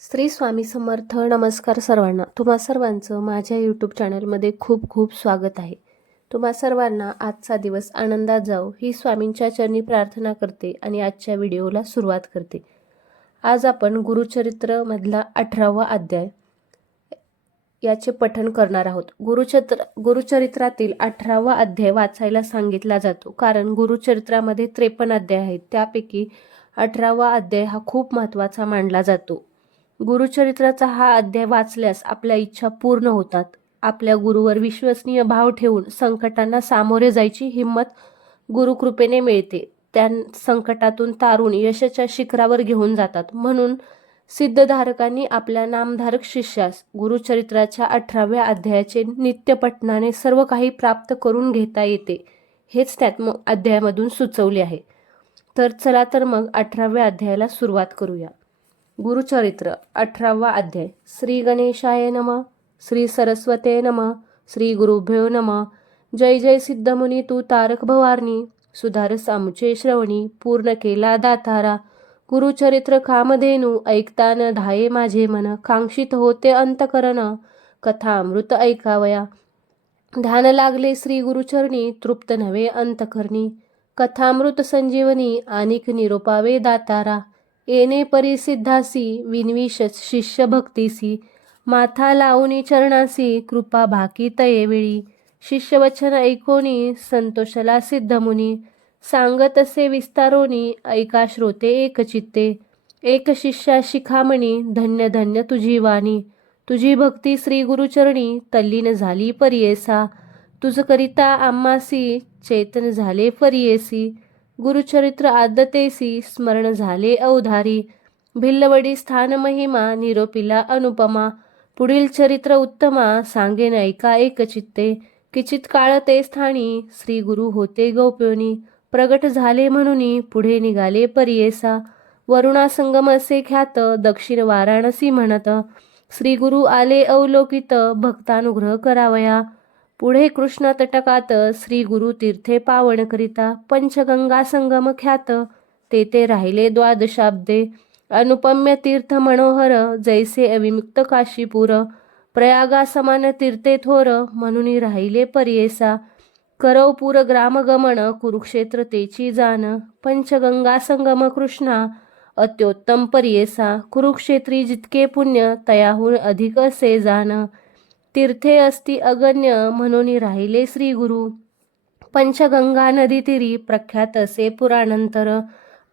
श्री स्वामी समर्थ. नमस्कार सर्वांना. तुम्हा सर्वांचं माझ्या यूट्यूब चॅनलमध्ये खूप खूप स्वागत आहे. तुम्हा सर्वांना आजचा दिवस आनंदात जाओ ही स्वामींच्या चरणी प्रार्थना करते आणि आजच्या व्हिडिओला सुरुवात करते. आज आपण गुरुचरित्रमधला 18वा अध्याय याचे पठण करणार आहोत. गुरुचरित्रातील 18वा अध्याय वाचायला सांगितला जातो कारण गुरुचरित्रामध्ये 53 अध्याय आहेत. त्यापैकी 18वा अध्याय हा खूप महत्त्वाचा मानला जातो. गुरुचरित्राचा हा अध्याय वाचल्यास आपल्या इच्छा पूर्ण होतात. आपल्या गुरुवर विश्वसनीय भाव ठेवून संकटांना सामोरे जायची हिंमत गुरुकृपेने मिळते. त्या संकटातून तारून यशाच्या शिखरावर घेऊन जातात. म्हणून सिद्धधारकांनी आपल्या नामधारक शिष्यास गुरुचरित्राच्या 18व्या अध्यायाचे नित्यपठणाने सर्व काही प्राप्त करून घेता येते हेच त्यात अध्यायामधून सुचवले आहे. तर चला तर मग 18व्या अध्यायाला सुरुवात करूया. गुरुचरित्र 18वा अध्याय. श्री गणेशाय नमः. श्री सरस्वते नमः. श्री गुरुभ्यो नमः. जय जय सिद्धमुनी तू तारक भवारणी. सुधार सामुचे श्रवणी पूर्ण केला दातारा. गुरुचरित्र कामधेनू ऐकता न धाये माझे मन. कांक्षित होते अंतकरण कथा अमृत ऐकावया. ध्यान लागले श्री गुरुचरणी तृप्त नव्हे अंतकरणी. कथामृत संजीवनी आनिक निरोपावे दातारा. येणे परिसिद्धासी विनविश शिष्य भक्तीसी. माथा लावणी चरणासी कृपा भाकी तये वेळी. शिष्यवचन ऐकोनी संतोषला सिद्धमुनी. सांगत असे विस्तारोनी ऐका श्रोते एकचित्ते. एक शिष्या शिखामणी धन्य धन्य तुझी वाणी. तुझी भक्ती श्री गुरुचरणी तल्लीन झाली परियेसा. तुझ करिता आम्हासी चेतन झाले परियेसी. गुरुचरित्र आदतेसी स्मरण झाले अवधारी. भिल्लवडी स्थान महिमा निरोपिला अनुपमा. पुढील चरित्र उत्तमा सांगेन ऐका एकचित्ते. किचित काळ ते स्थानी श्री गुरु होते गौप्योनी. प्रगट झाले म्हणून पुढे निघाले परियेसा. वरुणा संगम असे ख्यात दक्षिण वाराणसी म्हणत. श्री गुरु आले अवलोकित भक्तानुग्रह करावया. पुढे कृष्ण तटकात श्री गुरु तीर्थे पावन करिता. पंचगंगा संगम ख्यात तेथे राहिले द्वादशाब्दे. अनुपम्य तीर्थ मनोहर जैसे अविमुक्त काशीपूर. प्रयागा समान तीर्थे थोर म्हणून राहिले परियेसा. करवपूर ग्रामगमन कुरुक्षेत्र तेची जान. पंचगंगा संगम कृष्णा अत्योत्तम परियेसा. कुरुक्षेत्री जितके पुण्य तयाहून अधिक असे जान. तीर्थे असती अगण्य म्हणून राहिले श्री गुरु. पंचगंगा नदी तीरी प्रख्यात असे पुराणंतर.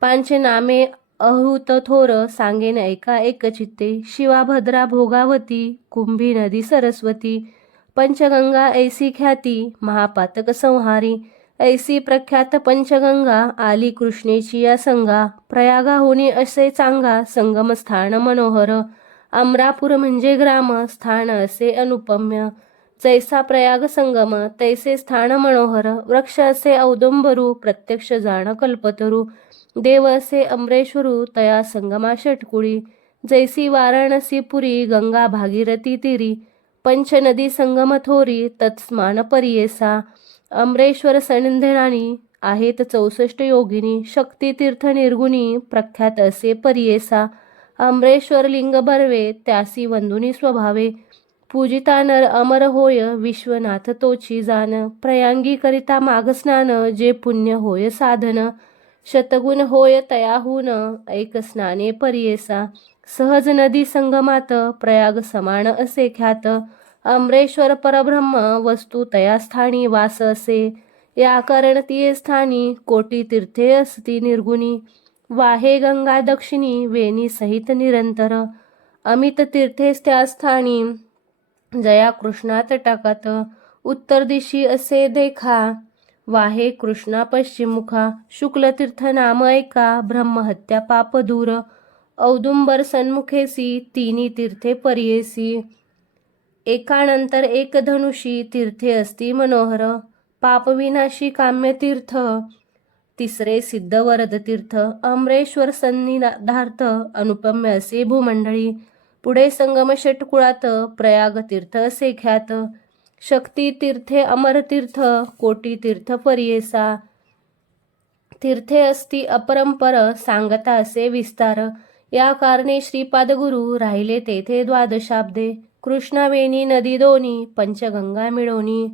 पांच नामे अहूत थोर सांगेन ऐका एकचित्ते. शिवाभद्रा भोगावती कुंभी नदी सरस्वती. पंचगंगा ऐसी ख्याती महापातक संहारी. ऐसी प्रख्यात पंचगंगा आली कृष्णेची या संगा. प्रयागाहुनी असे चांगा संगमस्थान मनोहर. अमरापूर म्हणजे ग्राम स्थान असे अनुपम्य. जैसा प्रयाग संगम तैसे स्थान मनोहर. वृक्ष असे औदुंबरू प्रत्यक्ष जाण कल्पतरू. देव असे अमरेश्वरू तया संगमा षटकुळी. जैसी वाराणसी पुरी गंगा भागीरथी तीरी. पंचनदी संगम थोरी तत्स्मान परियेसा. अमरेश्वर सनिंधनानी आहेत 64 योगिनी. शक्ती तीर्थ निर्गुणी प्रख्यात असे परियेसा. अमरेश्वर लिंग बर्वे त्यासी वंदुनी स्वभावे. पूजिता नर अमर होय विश्वनाथ तोची जान. प्रयांगी करिता माघ स्नान जे पुण्य होय साधन. शतगुण होय तयाहून ऐक स्नाने परियेसा. सहज नदी संगमात प्रयाग समान असे ख्यात. अमरेश्वर परब्रह्म वस्तू तया स्थानी वास असे. या कारण तिये स्थानी कोटी तीर्थे असती निर्गुणी. वाहे गंगा दक्षिणी वेणी सहित निरंतर. अमित तीर्थेस त्या स्थानी जया कृष्णा तटाकात. उत्तर दिशी असे देखा वाहे कृष्णा पश्चिमुखा. शुक्ल तीर्थ नाम ऐका ब्रह्महत्या पाप दूर. औदुंबर सन्मुखेसी तिन्ही तीर्थे परियेसी. एकानंतर एक धनुषी तीर्थे असती मनोहर. पापविनाशी काम्य तीर्थ तिसरे सिद्ध वरद तीर्थ. अमरेश्वर सन्निधार्थ अनुपम्य असे भूमंडळी. पुढे संगम षटकुळात प्रयाग तीर्थ असे ख्यात. शक्ती तीर्थे अमर तीर्थ कोटी तीर्थ परियेसा. तीर्थे असती अपरंपर सांगता असे विस्तार. या कारणे श्रीपाद गुरु राहिले तेथे द्वादशाब्दे. कृष्णावेणी नदी दोनी पंचगंगा मिळवणी.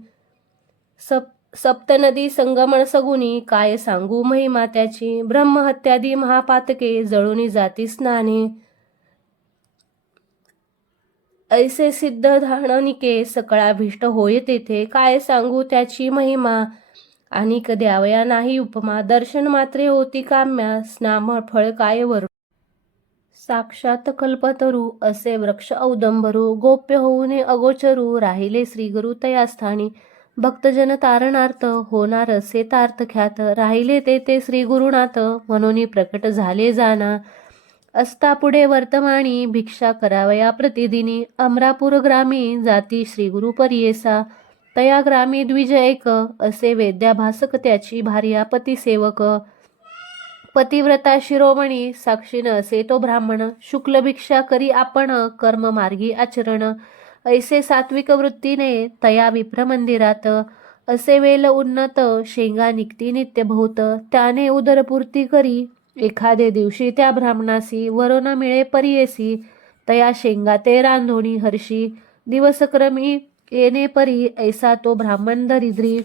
सप्तनदी संगमन सगुनी काय सांगू महिमा त्याची. ब्रह्महत्यादी महापातके जळुनी जाती स्नाने. ऐसे सिद्ध धारणनिके सकळाभीष्ट होय तेथे. काय सांगू त्याची महिमा अनिक द्यावया नाही उपमा. दर्शन मात्रे होती काम्या स्नाम फळ काय वरू. साक्षात कल्पतरू असे वृक्ष औदंबरू. गोप्य होऊने अगोचरू राहिले श्रीगुरु तया स्थानी. भक्तजन तारणार्थ होणार असे तार्थ ख्यात. राहिले ते श्रीगुरुनाथ म्हणून प्रकट झाले जाना. असता पुढे वर्तमानी भिक्षा करावया प्रतिदिनी. अमरापूर ग्रामी जाती श्रीगुरु परियेसा. तया ग्रामी द्विज एक असे वेद्याभासक त्याची भार्या पतिसेवक. पतिव्रता शिरोमणी साक्षीन असे तो ब्राह्मण. शुक्ल भिक्षा करी आपण कर्म मार्गी आचरण. ऐसे सात्विक वृत्तीने तया विप्र मंदिरात. असे वेल उन्नत शेंगा निघती नित्य बहुत. त्याने उदरपूर्ती करी एखादे दिवशी त्या ब्राह्मणासी. वरो न मिळे परियेसी तया शेंगा ते रांधोणी हर्षी. दिवसक्रमी येणे परी ऐसा तो ब्राह्मण दरिद्री.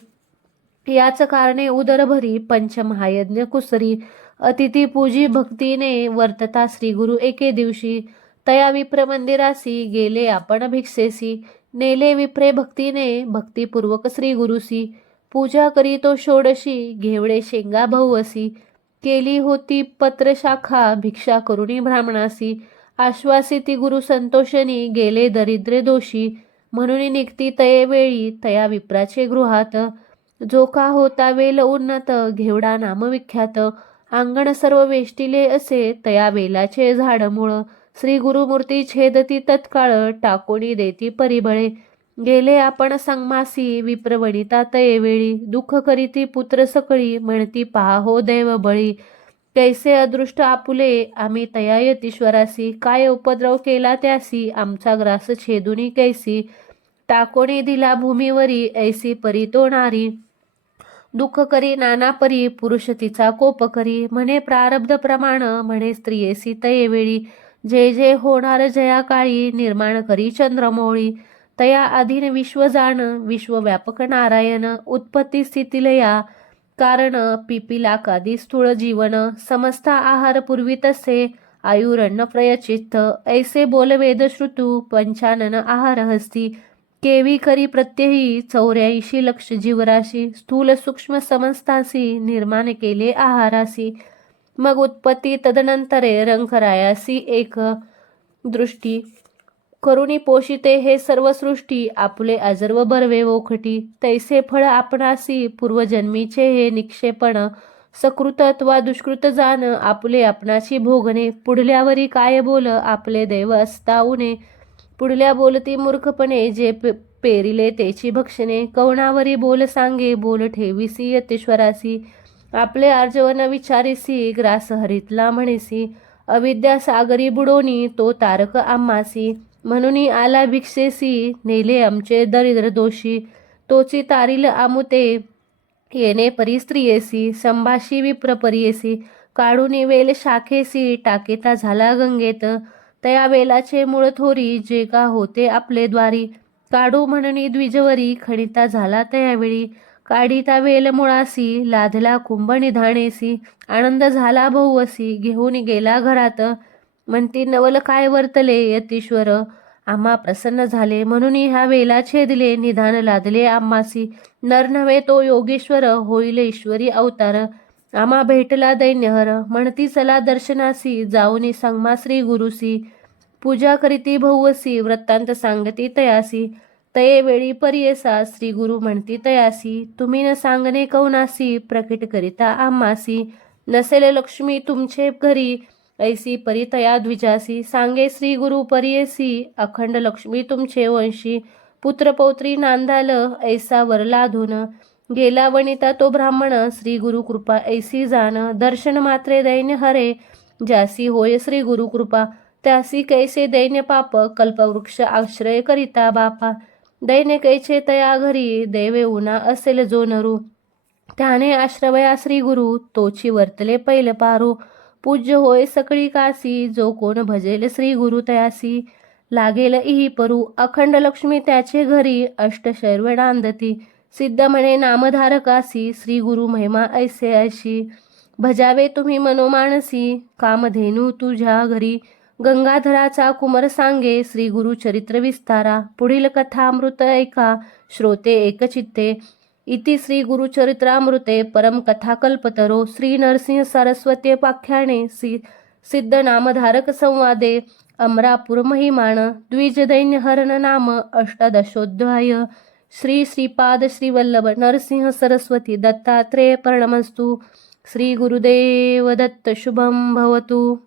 याच कारणे उदरभरी पंचमहायज्ञ कुसरी. अतिथी पूजी भक्तीने वर्तता श्रीगुरु एके दिवशी. तया विप्र मंदिरासी गेले आपण भिक्षेसी. नेले विप्रे भक्तीने भक्तिपूर्वक श्रीगुरुसी. पूजा करी तो षोडशी घेवडे शेंगा बहुवसी. केली होती पत्रशाखा भिक्षा करुणी ब्राह्मणासी. आश्वासिती गुरु संतोषणी गेले दरिद्रे दोषी. म्हणून निघती तये वेळी तया विप्राचे गृहात. जो का होता वेल उन्नत घेवडा नाम विख्यात. अंगण सर्व वेष्टिले असे तया वेलाचे झाड मूळ. श्री गुरुमूर्ती छेदती तत्काळ टाकोणी देती परिबळे. गेले आपण संगमासी विप्रवणिता तये वेळी. दुःख करीती पुत्र सकळी म्हणती पहा हो दैव बळी. कैसे अदृष्ट आपुले आम्ही तया यतीश्वरासी. काय उपद्रव केला त्यासी आमचा ग्रास छेदुनी कैसी. टाकोणी दिला भूमीवरी ऐसी परी तो नारी. दुःख करी नाना परी पुरुष तिचा कोप करी. म्हणे प्रारब्ध प्रमाण म्हणे स्त्रियेसी तये वेळी. जे जे होणार जया काळी निर्माण करी चंद्रमौळी. तया अधीन विश्व जाण विश्वव्यापक नारायण. उत्पत्ती स्थितिलया कारण पिपिलाकादी स्थूळ जीवन. समस्त आहार पूर्वी तसे आयुरण्य प्रयचित्त. ऐसे बोल वेदश्रुतू पंचानन आहार हस्ती. केवी करी प्रत्यही 84 लक्ष जीवराशी. स्थूल सूक्ष्म समस्तासी निर्माण केले आहारासी. मग उत्पत्ती तदनंतरे रंकरायासी एक दृष्टी. करुणी पोषिते हे सर्व सृष्टी आपुले अजर्व बर्वे ओखटी. तैसे फळ आपणासी पूर्वजन्मीचे हे निक्षेपण. सकृत अथवा दुष्कृत जाण आपुले आपणाची भोगणे. पुढल्यावरी काय बोल आपले दैव असता उणे. पुढल्या बोलती मूर्खपणे जे पेरिले तेची भक्षणे. कवणावरी बोल सांगे बोल ठेविसी यतेश्वरासी. आपले आर्जवन विचारिसी ग्रास हरितला म्हणेसी. अविद्या सागरी बुडोनी तो तारक आम्हासी. म्हणून आला भिक्षेसी नेले आमचे दरिद्र दोषी. तोची तारील आमुते येणे परी स्त्रियेसी. संभाषी विप्र परियेसी काढून वेल शाखेसी. टाकेता झाला गंगेत तया वेलाचे मूळ थोरी. जे का होते आपले द्वारी काढू म्हणणी द्विजवरी. खणिता झाला तयावेळी काढिता वेल मुळासी. लाधला कुंभ निधाणेसी आनंद झाला बहुवसी. घेऊन गेला घरात म्हणती नवल काय वर्तले यतीश्वर. आम्हा प्रसन्न झाले म्हणून ह्या वेला छेदले. निधान लादले आम्हासी. नर नव्हे तो योगेश्वर होईल ईश्वरी अवतार. आम्हा भेटला दैन्यहर म्हणती चला दर्शनासी. जाऊनी संगमा श्री गुरुसी. पूजा करीती बहुवसी वृत्तांत सांगती तयासी. तये वेळी परियेसा श्री गुरु म्हणती तयासी. तुम्ही न सांगणे कौनासी प्रकट करिता आम्हासी. नसेल लक्ष्मी तुमचे घरी ऐसी परी तया द्विजासी. सांगे श्री गुरु परियेसी अखंड लक्ष्मी तुमचे वंशी. पुत्र पौत्री नांदाल ऐसा वर लाधून. गेला वनिता तो ब्राह्मण श्री गुरु कृपा ऐसी जाण. दर्शन मात्रे दैन्य हरे ज्यासी होय श्री गुरु कृपा. त्यासी कैसे दैन्य पाप कल्पवृक्ष आश्रय करिता बापा. दैन्य कैचे तया घरी दैवे उना असेल जो नरू. त्याने आश्रवया श्री गुरु तोची वर्तले पैल पारू. पूज्य होय सकळी कासी, जो कोण भजेल श्री गुरु तयासी. लागेल इही परू अखंड लक्ष्मी त्याचे घरी, अष्टशैर्व नांदती सिद्ध म्हणे नामधारकासी. श्री गुरु महिमा ऐसे ऐशी, भजावे तुम्ही मनोमानसी. कामधेनू तुझ्या घरी, गंगाधराचा कुमार सांगे. श्री गुरु चरित्र विस्तारा, पुढील कथामृत ऐका श्रोते एकचित्ते. इति श्री गुरु चरित्रामृते परम कथा कल्पतरो, श्री नरसिंह सरस्वती पाख्याने सिद्ध नामधारक संवादे. अमरापूर महिमाण द्विज दैन्य हरण नाम अष्टादशोध्याय. श्री श्रीपाद श्री वल्लभ नरसिंह सरस्वती दत्तात्रेय प्रणमस्तु. श्री गुरुदेव दत्त शुभम भवतु.